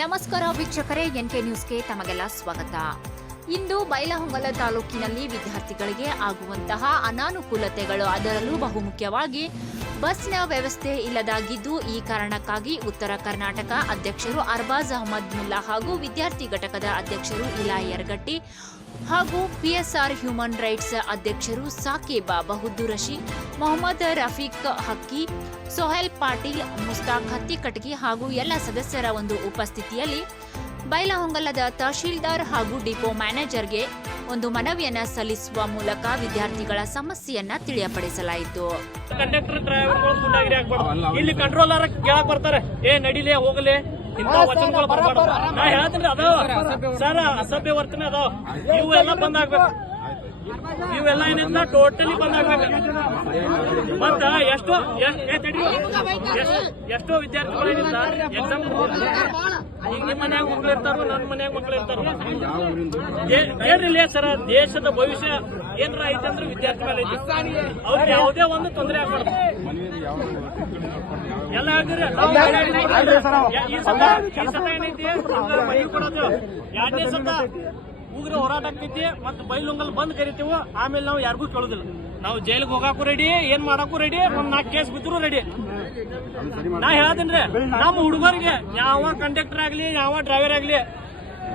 ನಮಸ್ಕಾರ ವೀಕ್ಷಕರೇ ಎನ್ಕೆ ನ್ಯೂಸ್ಗೆ ತಮಗೆಲ್ಲ ಸ್ವಾಗತ. ಇಂದು ಬೈಲಹೊಂಗಲ ತಾಲೂಕಿನಲ್ಲಿ ವಿದ್ಯಾರ್ಥಿಗಳಿಗೆ ಆಗುವಂತಹ ಅನಾನುಕೂಲತೆಗಳು ಅದರಲ್ಲೂ ಬಹುಮುಖ್ಯವಾಗಿ ಬಸ್ನ ವ್ಯವಸ್ಥೆ ಇಲ್ಲದಾಗಿದ್ದು, ಈ ಕಾರಣಕ್ಕಾಗಿ ಉತ್ತರ ಕರ್ನಾಟಕ ಅಧ್ಯಕ್ಷರು ಅರ್ಬಾಜ್ ಅಹಮದ್ ಮುಲ್ಲಾ ಹಾಗೂ ವಿದ್ಯಾರ್ಥಿ ಘಟಕದ ಅಧ್ಯಕ್ಷರು ಇಲಾ ಯರ್ಗಟ್ಟಿ ಹಾಗೂ ಪಿಎಸ್ಆರ್ ಹ್ಯೂಮನ್ ರೈಟ್ಸ್ ಅಧ್ಯಕ್ಷರು ಸಾಕೇಬಾ ಬಹುದ್ದೂರ್ ಮೊಹಮ್ಮದ್ ರಫೀಕ್ ಹಕ್ಕಿ, ಸೊಹೇಲ್ ಪಾಟೀಲ್, ಮುಸ್ತಾಕ್ ಹತ್ತಿಕಟಗಿ ಹಾಗೂ ಎಲ್ಲ ಸದಸ್ಯರ ಒಂದು ಉಪಸ್ಥಿತಿಯಲ್ಲಿ ಬೈಲಹೊಂಗಲದ ತಹಶೀಲ್ದಾರ್ ಹಾಗೂ ಡಿಪೋ ಮ್ಯಾನೇಜರ್ಗೆ ಒಂದು ಮನವಿಯನ್ನ ಸಲ್ಲಿಸುವ ಮೂಲಕ ವಿದ್ಯಾರ್ಥಿಗಳ ಸಮಸ್ಯೆಯನ್ನ ತಿಳಿಯಪಡಿಸಲಾಯಿತು. ಇಲ್ಲಿ ಕಂಟ್ರೋಲರ್ ಕೇಳಕ್ ಬರ್ತಾರೆ. ಏ, ನಡಿಲೆ, ಹೋಗಲೆ. ಇಂಥ ವಚನಗಳು ಬರ್ಬಾರ್ದು. ನಾ ಹೇಳ್ತೀನಿ ಅದಾವ ಸರ್ ಅಸಭ್ಯ ವರ್ತನೆ ಅದಾವ ನೀವು ಎಲ್ಲ ಬಂದ್ ಆಗ್ಬೇಕು ಇವೆಲ್ಲ ಏನಿಲ್ಲ ಟೋಟಲಿ ಬಂದ್ ಆಗ್ಬೇಕು ಮತ್ತ ಎಷ್ಟು ಎಷ್ಟೋ ವಿದ್ಯಾರ್ಥಿಗಳು ತಡಿ. ಎಷ್ಟ್- ಎಕ್ಸಾಮ್ ನಿಮ್ಮ ಮನ್ಯಾಗ ಮಕ್ಳು ಇರ್ತಾರೋ ನನ್ನ ಮನ್ಯಾಗ ಮಕ್ಳು ಇರ್ತಾರೋ? ಸರ ದೇಶದ ಭವಿಷ್ಯ ಏನರ ಐತೆ ಅಂದ್ರೆ ವಿದ್ಯಾರ್ಥಿ ಮೇಲೆ ಐತಿ. ಅವ್ರಿಗೆ ಯಾವುದೇ ಒಂದು ತೊಂದರೆ ಆಗ್ಬಾರ್ದು. ಎಲ್ಲ ಆಗಿದ್ರೆ ಈ ಸತ ಈ ಸತ ಏನೈತಿ ಮನವಿ ಕೊಡೋದು. ಎರಡನೇ ಸತ ಉಗ್ರ ಹೋರಾಟ ಆಗ್ತೈತಿ ಮತ್ತೆ ಬೈಲುಂಗಲ್ ಬಂದ್ ಕರಿತೀವೋ ಆಮೇಲೆ ನಾವು ಯಾರಿಗೂ ಕೇಳೋದಿಲ್ಲ. ನಾವು ಜೈಲಿಗೆ ಹೋಗಾಕು ರೆಡಿ ಏನ್ ಮಾಡಾಕು ರೆಡಿ ಒಂದ್ ನಾಲ್ಕು ಕೇಸ್ ಬಿದ್ರು ರೆಡಿ ನಾ ಹೇಳ್ತೀನಿ ನಮ್ಮ ಹುಡುಗರಿಗೆ ಯಾವ ಕಂಡಕ್ಟರ್ ಆಗ್ಲಿ ಯಾವ ಡ್ರೈವರ್ ಆಗ್ಲಿ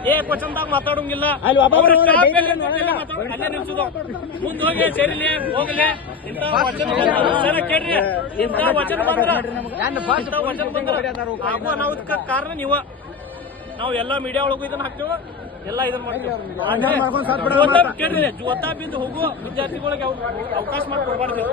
ಏ ಕ್ವಶನ್ದಾಗ ಮಾತಾಡೋಂಗಿಲ್ಲ. ಅಲ್ಲೇ ನಿಲ್ಸುದು. ಮುಂದ್ ಹೋಗಿ ಸೇರಿಲಿ ಹೋಗ್ಲಿ ಇಂತ ವಚನ ಕೇಳ್ರಿ ಇಂತ ವಚನ ಬಂದ್ರ ಇಂತ ವಚನ ಬಂದ್ರ. ಅನಾಹುತಕ್ಕ ಕಾರಣ ನೀವ. ನಾವು ಎಲ್ಲಾ ಮೀಡಿಯಾ ಒಳಗೂ ಇದನ್ನ ಹಾಕ್ತೇವೆ? ಎಲ್ಲ ಇದನ್ನ ಮಾಡ್ತೇವೆ. ಕೇಳಿದ್ರೆ ಜೋತಾ ಬಿದ್ದು ಹೋಗು ವಿದ್ಯಾರ್ಥಿಗಳಿಗೆ ಅವಕಾಶ ಅವಕಾಶ ಮಾಡ್ಕೊಡ್ಬಾರ್ದು.